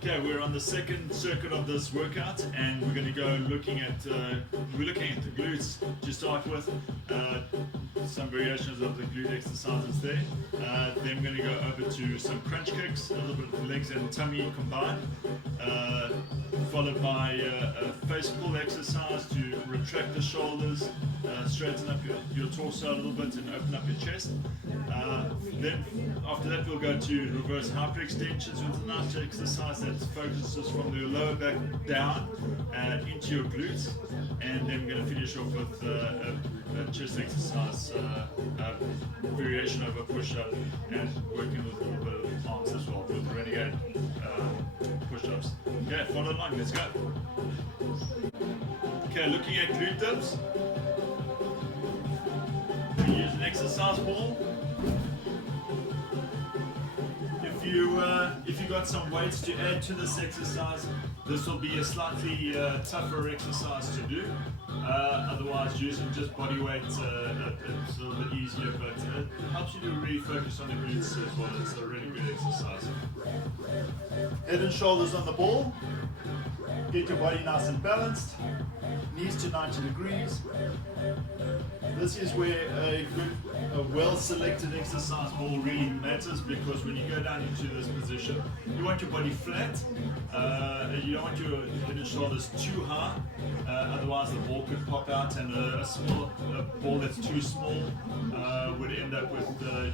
Okay, we're on the second circuit of this workout, and we're going to go looking at the glutes to start with. Some variations of the glute exercises there. Then we're going to go over to some crunch kicks, a little bit of legs and tummy combined, followed by a face pull exercise to retract the shoulders, straighten up your torso a little bit and open up your chest. Then after that we'll go to reverse hyperextensions with a nice exercise that focuses from the lower back down into your glutes, and then we're going to finish off with a chest exercise, variation of a push-up, and working with a little bit of arms as well with renegade push-ups. Okay, follow along, let's go. Okay, looking at glute dips, we use an exercise ball. If you got some weights to add to this exercise, this will be a slightly tougher exercise to do. Otherwise, using just body weight, it's a little bit easier, but it helps you to really focus on the glutes as well. It's a really good exercise. Head and shoulders on the ball. Get your body nice and balanced. Knees to 90 degrees. This is where a well-selected exercise ball really matters, because when you go down into this position, you want your body flat. You don't want your head and shoulders too high, otherwise the ball could pop out, and a ball that's too small would end up with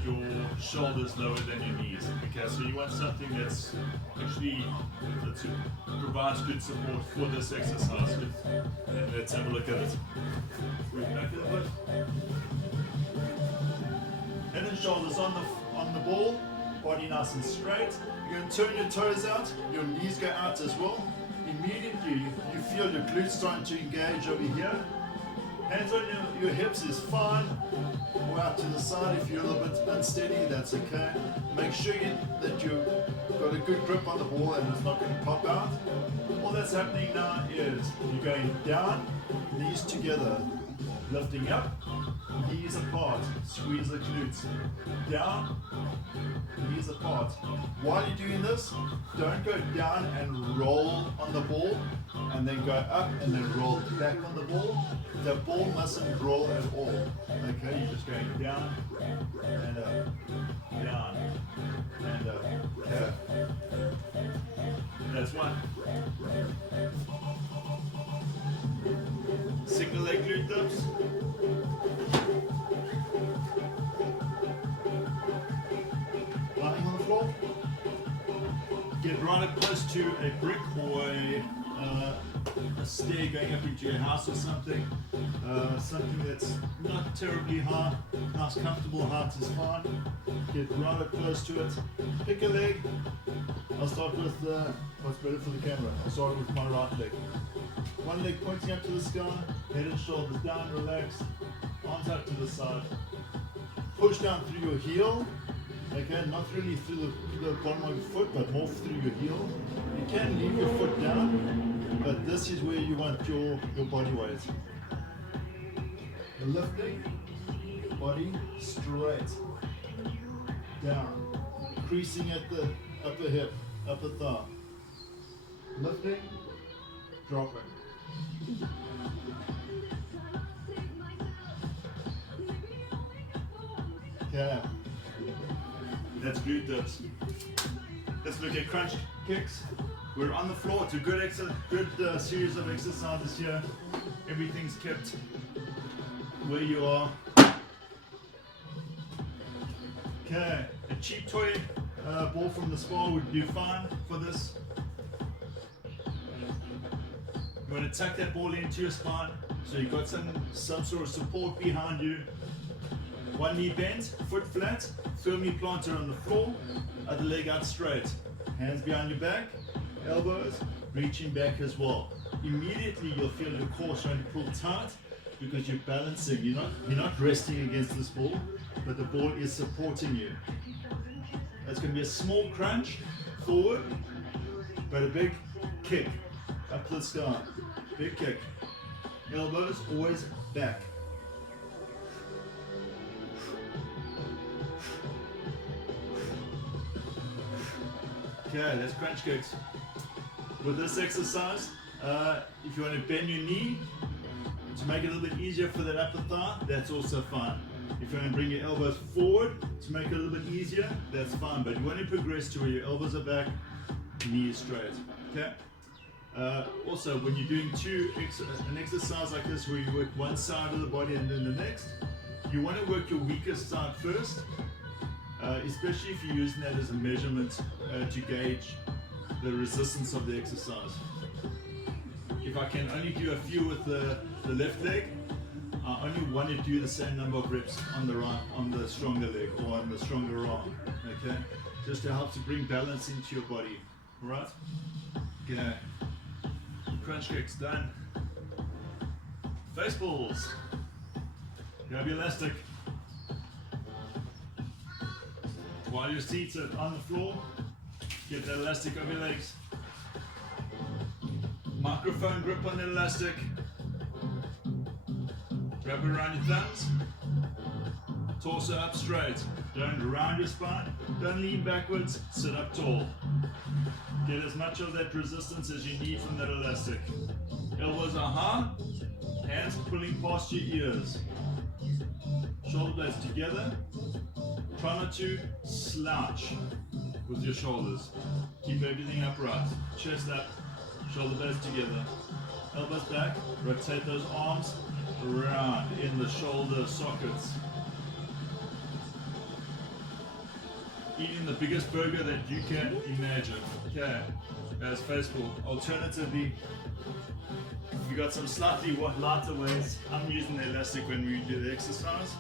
your shoulders lower than your knees. Okay, so you want something that's actually provides good support for this exercise. And let's have a look at it. Move back a little bit. Head and shoulders on the ball, body nice and straight. You're going to turn your toes out, your knees go out as well. Immediately you feel your glutes starting to engage over here. Hands on your hips is fine. Go out to the side if you're a little bit unsteady, that's okay. Make sure that you've got a good grip on the ball and it's not going to pop out. All that's happening now is you're going down, knees together, lifting up, knees apart, squeeze the glutes, down, knees apart. While you're doing this, don't go down and roll on the ball and then go up and then roll back on the ball. The ball mustn't roll at all. Okay, you're just going down and up, down and up. Okay. That's one. Single leg glute dips. Lying on the floor. Get right up close to a brick or a stair going up into your house or something. Something that's not terribly high, nice comfortable height is fine. Get right up close to it. Pick a leg. I'll start with what's better for the camera. I'll start with my right leg. One leg pointing up to the sky, head and shoulders down, relax, arms out to the side. Push down through your heel, okay, not really through the bottom of your foot, but more through your heel. You can leave your foot down, but this is where you want your body weight. Lifting, body straight, down, creasing at the upper hip, upper thigh. Lifting, dropping. Okay, that's glute dips. Let's look at crunch kicks. We're on the floor. It's a good series of exercises here. Everything's kept where you are. Okay, a cheap toy ball from the spa would do fine for this. You want to tuck that ball into your spine so you've got some sort of support behind you. One knee bent, foot flat, firmly planted on the floor, other leg out straight. Hands behind your back, elbows reaching back as well. Immediately you'll feel your core starting to pull tight because you're balancing. You're not resting against this ball, but the ball is supporting you. That's going to be a small crunch forward, but a big kick up to the sky. Big kick. Elbows always back. Okay, that's crunch kicks. With this exercise, if you want to bend your knee to make it a little bit easier for that upper thigh, that's also fine. If you want to bring your elbows forward to make it a little bit easier, that's fine. But you want to progress to where your elbows are back, knee is straight. Okay. Also, when you're doing an exercise like this where you work one side of the body and then the next, you want to work your weakest side first, especially if you're using that as a measurement to gauge the resistance of the exercise. If I can only do a few with the left leg, I only want to do the same number of reps on the stronger leg or on the stronger arm. Okay, just to help to bring balance into your body. All right. Okay. Crunch kicks done. Face pulls. Grab your elastic. While you're seated on the floor, get that elastic over your legs. Microphone grip on the elastic. Wrap it around your thumbs. Torso up straight. Don't round your spine. Don't lean backwards. Sit up tall. Get as much of that resistance as you need from that elastic. Elbows are high. Hands pulling past your ears. Shoulder blades together. Try not to slouch with your shoulders. Keep everything upright. Chest up. Shoulder blades together. Elbows back. Rotate those arms around in the shoulder sockets. Eating the biggest burger that you can imagine. Okay, as face pull. Alternatively, if you got some slightly lighter weights, I'm using the elastic when we do the exercise.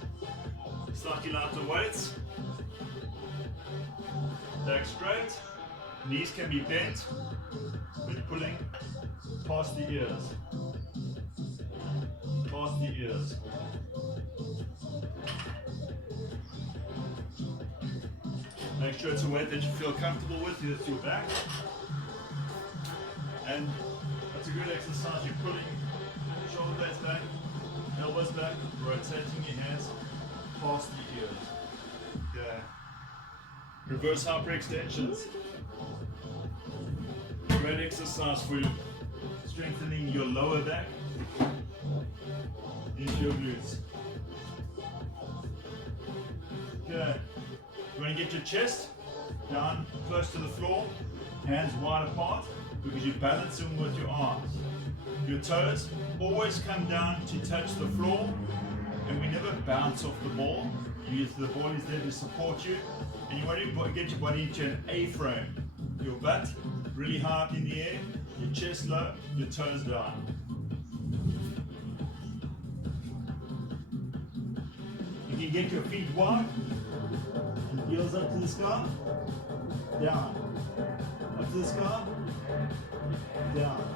Slightly lighter weights. Back straight. Knees can be bent, but pulling past the ears. Past the ears. Make sure it's a weight that you feel comfortable with, with your back. And that's a good exercise. You're pulling shoulder blades back, elbows back, rotating your hands past the ears. Okay. Reverse hyperextensions. Great exercise for you. Strengthening your lower back into your glutes. Okay. You want to get your chest down close to the floor, hands wide apart, because you're balancing with your arms. Your toes always come down to touch the floor, and we never bounce off the ball. The ball is there to support you, and you want to get your body into an A-frame. Your butt really high up in the air, your chest low, your toes down. You can get your feet wide, and heels up to the sky, down, up to the sky, down.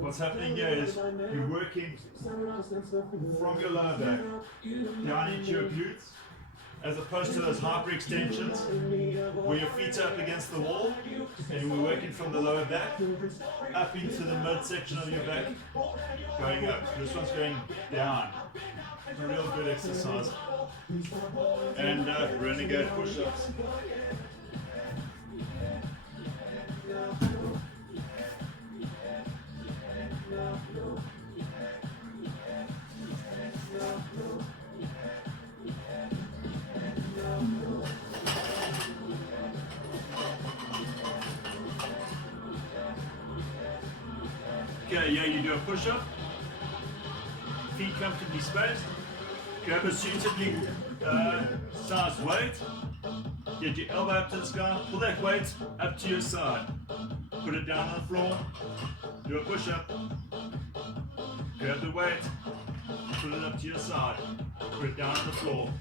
What's happening here is you're working from your lower back down into your glutes, as opposed to those hyperextensions where your feet are up against the wall and we're working from the lower back up into the midsection of your back, going up. This one's going down. It's a real good exercise. And renegade push-ups. Okay, yeah, you do a push-up, feet comfortably spaced, grab a suitably sized weight, get your elbow up to the sky, pull that weight up to your side, put it down on the floor, do a push-up, grab the weight, put it up to your side, put it down on the floor.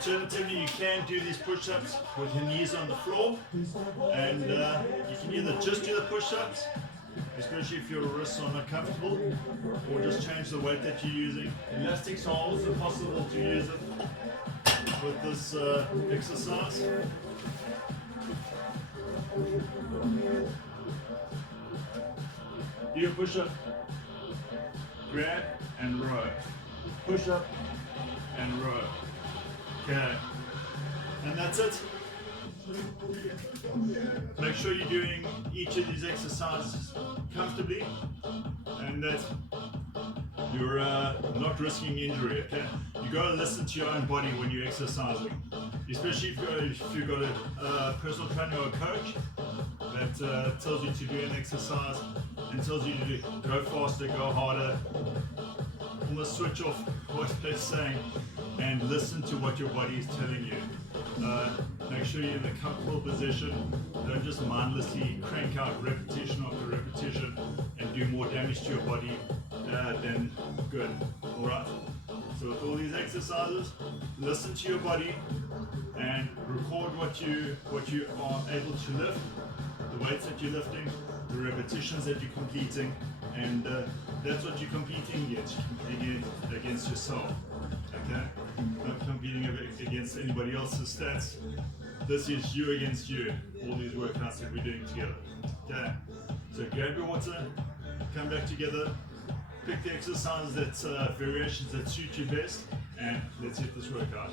Alternatively, you can do these push-ups with your knees on the floor, and you can either just do the push-ups, especially if your wrists are not comfortable, or just change the weight that you're using. Elastics are also possible to use it with this exercise. Do a push-up, grab and row, push-up and row. Okay, and that's it. Make sure you're doing each of these exercises comfortably and that you're not risking injury, okay? You got to listen to your own body when you're exercising, especially if you've got a personal trainer or a coach that tells you to do an exercise and tells you to go faster, go harder. Almost switch off what they're saying and listen to what your body is telling you. Make sure you're in a comfortable position. Don't just mindlessly crank out repetition after repetition and do more damage to your body than good. Alright? So with all these exercises, listen to your body and record what you are able to lift, the weights that you're lifting, the repetitions that you're completing, and that's what you're competing against. You're competing against yourself. Okay? Not competing against anybody else's stats. This is you against you, all these workouts that we're doing together. Okay? So grab your water, come back together, pick the exercises variations that suit you best, and let's hit this workout.